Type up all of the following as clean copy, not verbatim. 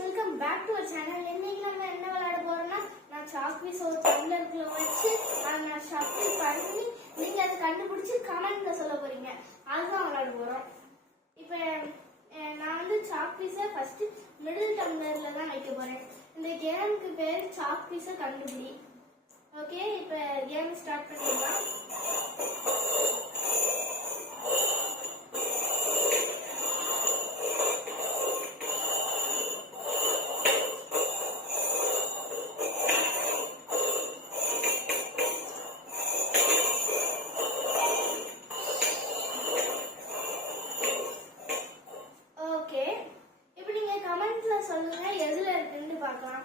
Welcome back to our channel. இன்னைக்கு நம்ம என்ன விளையாட போறோம்னா, நான் சாக் பீஸ் ஒரு டம்ளருக்குள்ள வச்சு நான் ஷஃபிள் பண்ணி நீங்க அதை கண்டுபிடிச்சு கமெண்ட்ல சொல்ல போறீங்க. அதுதான் விளையாட போறோம். இப்போ நான் வந்து சாக் பீஸை ஃபர்ஸ்ட் மிடில் டம்ளர்ல தான் வைக்க போறேன். இந்த கேமுக்கு பேர் சாக் பீஸை கண்டுபிடி. ஓகே, இப்போ கேம் ஸ்டார்ட் பண்ணிடலாம். சொல்லுங்க எதுல இருக்குன்னு பார்க்கலாம்.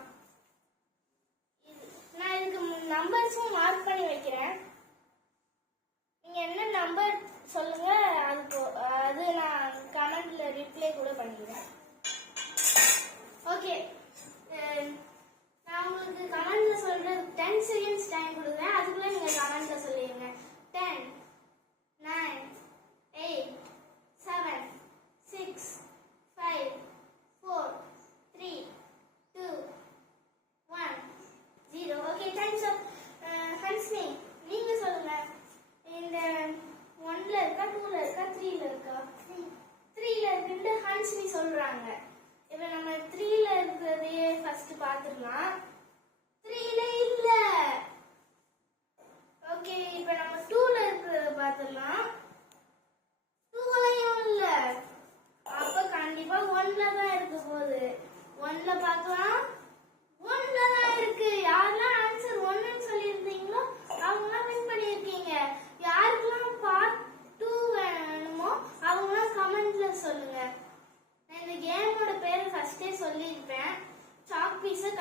நான் இதுக்கு நம்பர்ஸும் மார்க் பண்ணி வைக்கிறேன். நீங்க என்ன நம்பர் சொல்லுங்க, அது நான் கமெண்ட்ல ரிப்ளை கூட பண்ணிக்கிறேன். ஓகே, நான் உங்களுக்கு கமெண்ட்ல சொல்றது 10 செகண்ட்ஸ் டைம் கொடுக்குறேன். அதுக்குள்ள நீங்க கமெண்ட்ல சொல்லிடுங்க. 10 9 8 7 6 5 4 3 2 1 0. ஓகே, டைம்ஸ் அப். ஹன்ஸ்னி, நீங்க சொல்லுங்க. இந்த 1ல இருக்கா, 2ல இருக்கா, 3ல இருக்கா? 3ல இருக்குன்னு ஹன்ஸ்னி சொல்றாங்க. இப்போ நம்ம 3ல இருக்கிறதையே ஃபர்ஸ்ட் பார்த்துடலாம். 3ல இல்ல. ஓகே, இப்போ நம்ம 2ல இருக்கிறத பார்த்துடலாம். 2லயும் இல்ல. அப்ப கண்டிப்பா 1ல தான் இருக்க போகுது. 1ல பார்க்கலாம். 1ல தான் இருக்கு. யாரெல்லாம் ஆன்சர் 1ன்னு சொல்லியிருந்தீங்களோ அவங்களாம் வின் பண்ணியிருக்கீங்க. யாருக்கெல்லாம் பார்ட் 2 வேணுமோ அவங்களாம் கமெண்ட்ல சொல்லுங்க. நான் இந்த கேமோட பேரை ஃபர்ஸ்டே சொல்லியிருப்பேன். சாக் பீஸை